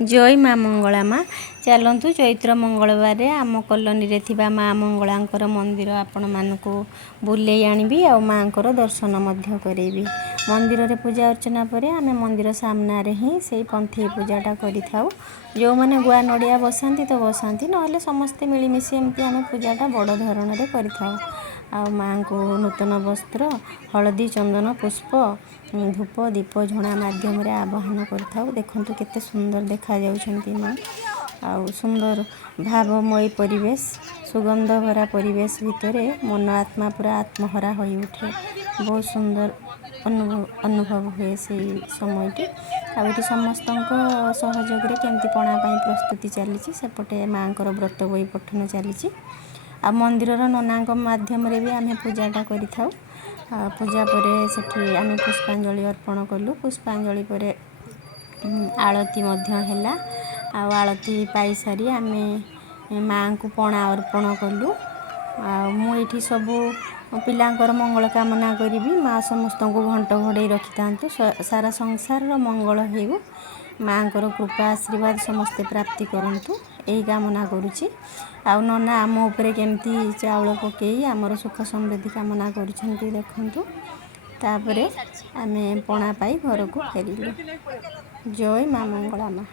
जय माँ मंगला माँ। चलतु चैत्र मंगलवार आम कलोनी रे थिबा माँ मंगलांकर मंदिर आपण मानकु बुले आनिबी आ माँकर दर्शन मध्य करेबी। मंदिर रे पूजा अर्चना परे आमे मंदिर सामना रे ही सेई पंथी पूजाटा करि थाउ। जो माने गुआ नडिया बसांती तो बसांती नहले समस्ते मिलिमिशि एमती आमे पूजाटा बड़ धरण रे करि थाउ। आ माँ को नूतन वस्त्र हलदी चंदन पुष्प धूप दीप झुणा माध्यम रे आवाहन करथाउ। देखंतु केते सुंदर देखा जाउछंती माँ आ सुंदर भावमयी परिवेश सुगंध भरा परिवेश भितरे मन आत्मा पूरा आत्महरा होई उठे। बहुत सुंदर अनुभव हुए से समयटी। आउटी समस्तंक सहयोग रे केमती पणा पई प्रस्तुति चली सेपटे माँ कर व्रत बई पठन चली। आ मंदिर ननांक माध्यम रे भी आमे पूजाटा करि थाउ। पूजा परे सेठी आमे पुष्पांजलि अर्पण कलु। पुष्पांजलि परे आळती मध्य हैला। आळती पाई सारी आमे माँ को पणा अर्पण कलु। मु एठी सबु पिलांकर मंगल कामना करिबी। माँ समस्त को घंट घोड़े रखि थांतु सारा संसार रो मंगल हेउ। माँ कर कृपा आशीर्वाद समस्ते प्राप्ति करंतु एही कामना करूची। आउ नना आम उपरे केमती चाउल पकेई आमर सुख समृद्धि कामना करूछंती देखंतु। तापरे आमे पणा पाई घर को फेरिलु। जय माँ मंगला माँ।